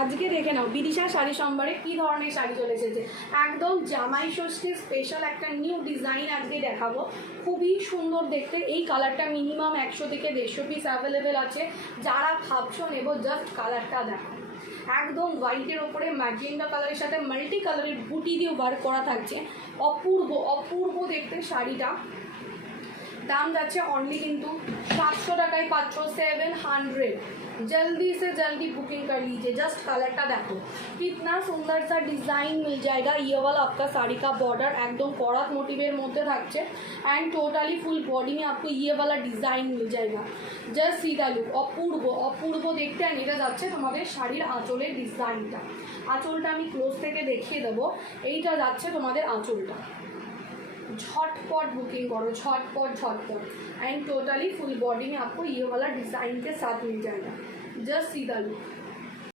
আজকে দেখে নাও বিদিশা শাড়ি সম্ভারে কি ধরনের শাড়ি চলে এসেছে। একদম জামাই ষষ্ঠীর স্পেশাল একটা নিউ ডিজাইন আজকে দেখাবো, খুবই সুন্দর দেখতে। এই কালারটা মিনিমাম 100 থেকে 150 পিস অ্যাভেলেবেল আছে। যারা ভাবছো নেবো, জাস্ট কালারটা দেখো, একদম হোয়াইটের ওপরে ম্যাজেন্ডা কালারের সাথে মাল্টি কালারের বুটি দিয়ে ওয়ার্ক করা থাকছে। অপূর্ব অপূর্ব দেখতে শাড়িটা। दाम जाच्छे ऑनली किंतु 700 টাকায় পাচ্ছ 700। जल्दी से जल्दी बुकिंग कर लीजिए। जस्ट कलरটা देखो कितना सुंदर सा डिज़ाइन मिल जाएगा। ये वाला आपका साड़ी का बॉर्डर एकदम कड़क मोटिवेर मध्य থাকছে एंड टोटली फुल बॉडी में आपको ये वाला डिज़ाइन मिल जाएगा। जस्ट सी द लुक, अपूर्व अपूर्व देखते हैं। এটা যাচ্ছে তোমাদের শাড়ির আঁচলের ডিজাইনটা। আঁচলটা আমি ক্লোজ থেকে দেখিয়ে দেবো। এইটা যাচ্ছে তোমাদের আঁচলটা। झटपट बुकिंग करो, झटपट झटपट। एंड टोटली फुल बॉडी में आपको ये वाला डिज़ाइन के साथ मिल जाएगा। Just see the look.